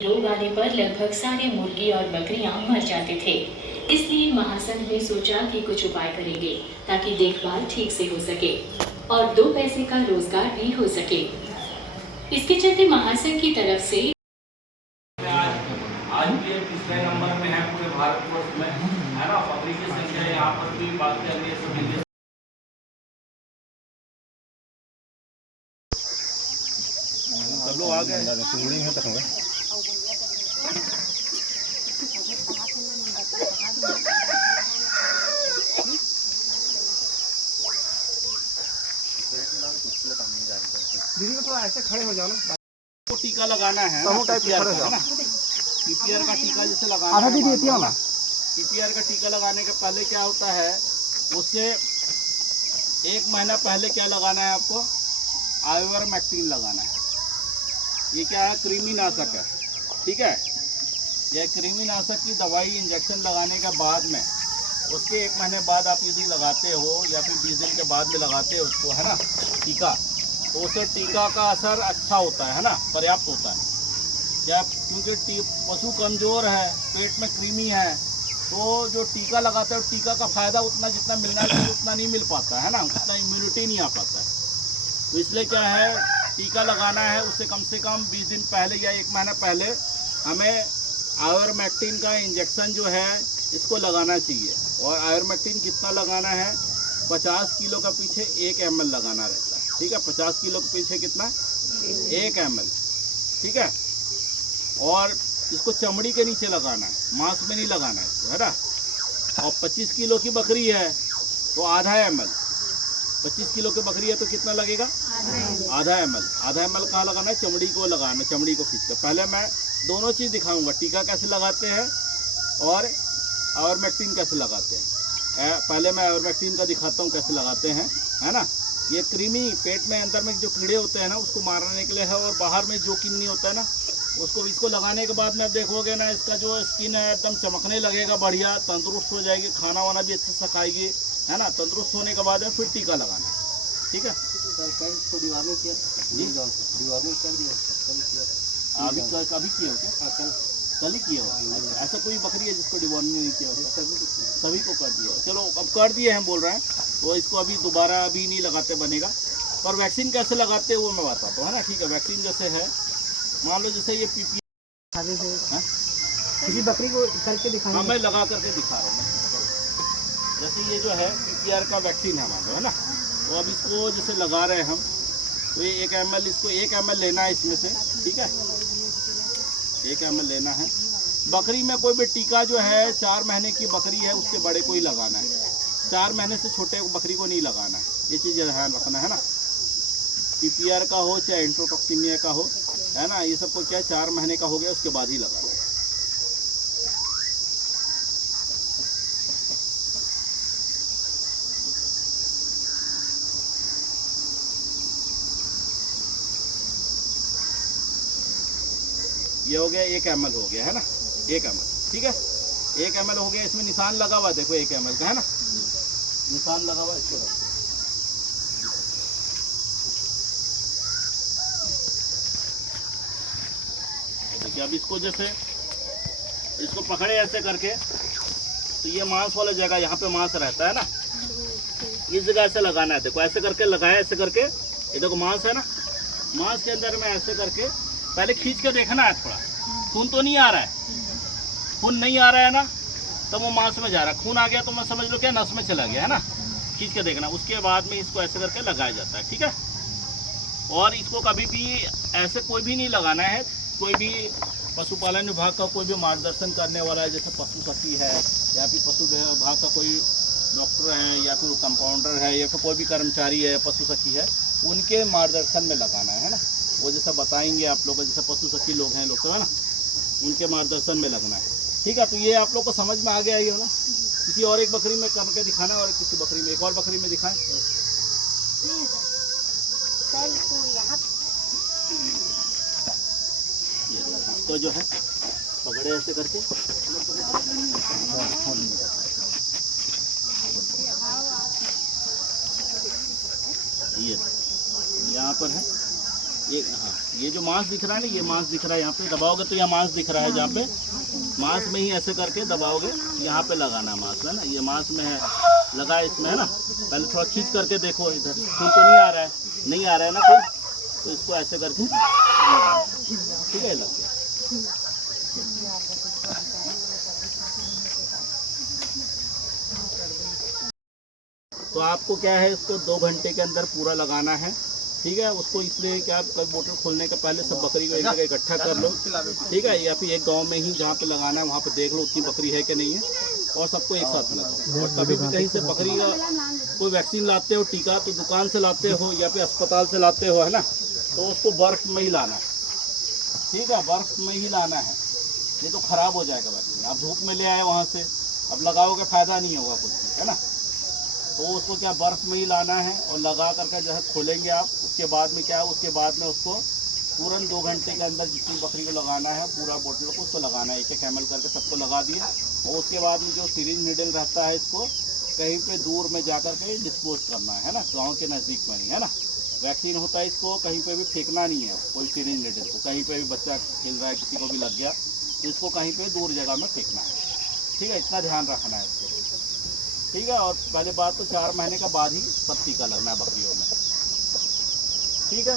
रोग आने पर लगभग सारे मुर्गी और बकरियां मर जाते थे। इसलिए महासंघ ने सोचा कि कुछ उपाय करेंगे ताकि देखभाल ठीक से हो सके और 2 पैसे का रोजगार भी हो सके। इसके चलते महासंघ की तरफ से आज भी ये तीसरे नंबर में है पूरे भारतवर्ष में, है ना। बकरी की संख्या यहाँ पर भी बात कर रही है सभी। सब लोग आ गए। दीदी को थोड़ा ऐसे खड़े हो जाओ ना। तो टीका लगाना है ना, पीपीआर का टीका जैसे लगाना आधा है। दीदी देती हो ना। पीपीआर का टीका लगाने के पहले क्या होता है, उससे 1 महीना पहले क्या लगाना है आपको, आइवरमेक्टिन लगाना है। ये क्या है, कृमिनाशक है, ठीक है। यह कृमिनाशक की दवाई इंजेक्शन लगाने के बाद में, उसके 1 महीने बाद आप यदि लगाते हो या फिर 20 दिन के बाद में लगाते हो उसको, है ना, टीका, तो उससे टीका का असर अच्छा होता है ना, पर्याप्त होता है। क्या, क्योंकि पशु कमज़ोर है, पेट में कृमि है, तो जो टीका लगाता है टीका का फ़ायदा उतना जितना मिलना चाहिए उतना नहीं मिल पाता है ना, उतना इम्यूनिटी नहीं आ पाता है। तो इसलिए क्या है, टीका लगाना है उससे कम से कम 20 दिन पहले या 1 महीना पहले हमें आइवरमेक्टिन का इंजेक्शन जो है इसको लगाना चाहिए। और आइवरमेक्टिन कितना लगाना है, 50 किलो का पीछे 1 ml लगाना रहता है, ठीक है। 50 किलो के पीछे कितना, 1 ml, ठीक है। और इसको चमड़ी के नीचे लगाना है, मांस में नहीं लगाना है इसको, है ना। और 25 किलो की बकरी है तो आधा ml, 25 किलो की बकरी है तो कितना लगेगा, आधा ml। आधा ml कहाँ लगाना है, चमड़ी को लगाना है, चमड़ी को खींच कर। पहले मैं दोनों चीज़ दिखाऊंगा, टीका कैसे लगाते हैं और आइवरमेक्टिन कैसे लगाते हैं। पहले मैं आइवरमेक्टिन का दिखाता हूँ कैसे लगाते हैं, है ना। ये कृमि पेट में अंदर में जो कीड़े होते हैं ना उसको मारने के लिए है, और बाहर में जो किन्नी होता है ना उसको, इसको लगाने के बाद में आप देखोगे ना इसका जो स्किन है एकदम चमकने लगेगा, बढ़िया तंदुरुस्त हो जाएगी, खाना वाना भी अच्छे से खाएगी, है ना। तंदुरुस्त होने के बाद में फिर टीका लगाना है, ठीक है। अभी कभी किए हो क्या, कल ही किए हो? ऐसा कोई बकरी है जिसको डिवॉर्मिंग नहीं किया होता? सभी को कर दिया। चलो अब कर दिए हम बोल रहे हैं, तो इसको अभी दोबारा अभी नहीं लगाते बनेगा। पर वैक्सीन कैसे लगाते हैं वो मैं बताता हूँ, है ना, ठीक है। वैक्सीन जैसे है, मान लो जैसे ये पीपी किसी बकरी को करके दिखाएंगे। हाँ मैं लगा करके दिखा रहा हूँ। जैसे ये जो है पीपीआर का वैक्सीन है मान लो, है ना। तो अब इसको जैसे लगा रहे हैं हम, तो ये 1 ml, इसको 1 ml लेना है इसमें से, ठीक है। 1 ml लेना है। बकरी में कोई भी टीका जो है 4 महीने की बकरी है उससे बड़े को ही लगाना है, 4 महीने से छोटे बकरी को नहीं लगाना है। ये चीज़ ध्यान रखना है ना। पीपीआर का हो चाहे इंट्रोटॉक्सिमिया का हो, है ना, ये सबको क्या 4 महीने का हो गया उसके बाद ही लगाना है। ये हो गया 1 ml हो गया, है ना, 1 ml, ठीक है। 1 ml हो गया, इसमें निशान लगा हुआ देखो 1 ml का, है ना, निशान लगा हुआ इसको रखो। देखिए अब इसको जैसे इसको पकड़े ऐसे करके, तो ये मांस वाला जगह यहाँ पे मांस रहता है ना, इस जगह ऐसे लगाना है। देखो ऐसे करके लगाया, ऐसे करके, ये देखो मांस है ना, मांस के अंदर में ऐसे करके पहले खींच के देखना है, थोड़ा खून तो नहीं आ रहा है, खून नहीं आ रहा है ना, तो वो मांस में जा रहा है। खून आ गया तो मैं समझ लो क्या नस में चला गया, है ना। खींच के देखना, उसके बाद में इसको ऐसे करके लगाया जाता है, ठीक है। और इसको कभी भी ऐसे कोई भी नहीं लगाना है। कोई भी पशुपालन विभाग का कोई भी मार्गदर्शन करने वाला है, जैसे पशु सखी है या फिर पशु विभाग का कोई डॉक्टर है या फिर कंपाउंडर है या फिर कोई भी कर्मचारी है, पशु सखी है, उनके मार्गदर्शन में लगाना है ना। वो जैसा बताएंगे आप लोग, जैसे पशु सखी लोग हैं लोग, है ना, उनके मार्गदर्शन में लगना है, ठीक है। तो ये आप लोग को समझ में आ गया ही हो ना। किसी और एक बकरी में करके दिखाना और किसी बकरी में, एक और बकरी में दिखाएं। इसको जो है पकड़े ऐसे करके, ये यहाँ पर है, ये हाँ, ये जो मांस दिख रहा है ना, ये मांस दिख रहा है यहाँ पे, दबाओगे तो यहाँ मांस दिख रहा है, जहाँ पे मांस में ही ऐसे करके दबाओगे, यहाँ पे लगाना है मांस, है ना, ये मांस में है, लगा है इसमें, है ना। पहले थोड़ा खींच करके देखो, इधर खून तो नहीं आ रहा है, नहीं आ रहा है ना खून, तो इसको ऐसे करके लगाना, ठीक है, लग गया। तो आपको क्या है, इसको 2 घंटे के अंदर पूरा लगाना है, ठीक है। उसको इसलिए कि आप कभी बोतल खोलने के पहले सब बकरी को एक जगह इकट्ठा कर लो, ठीक है, या फिर एक गांव में ही जहाँ पे लगाना है वहाँ पे देख लो उतनी बकरी है कि नहीं है, और सबको एक साथ लगाओ। और कभी भी कहीं से बकरी का कोई वैक्सीन लाते हो, टीका, तो दुकान से लाते हो या फिर अस्पताल से लाते हो, है ना, तो उसको बर्फ़ में ही लाना है, ठीक है, बर्फ़ में ही लाना है, ये तो ख़राब हो जाएगा वैक्सीन। आप धूप में ले आए वहाँ से, अब लगाओगे फ़ायदा नहीं होगा कुछ भी, है ना। तो उसको क्या बर्फ़ में ही लाना है, और लगा करके जो है खोलेंगे आप, उसके बाद में क्या है, उसके बाद में उसको तुरंत 2 घंटे के अंदर जितनी बकरी को लगाना है पूरा बोतल को उसको लगाना है, एक एमएल करके सबको लगा दिए। और उसके बाद में जो सिरिंज नीडल रहता है, इसको कहीं पे दूर में जा कर के डिस्पोज करना है ना, गाँव के नज़दीक में नहीं, है ना। वैक्सीन होता है, इसको कहीं पर भी फेंकना नहीं है, कोई सिरिंज नीडल को, कहीं पर भी बच्चा खेल रहा है किसी को भी लग गया तो इसको कहीं पर दूर जगह में फेंकना है, ठीक है, इतना ध्यान रखना है इसको, ठीक है। और पहले बात तो 4 महीने के बाद ही सब टीका लगना है बकरियों में, ठीक है।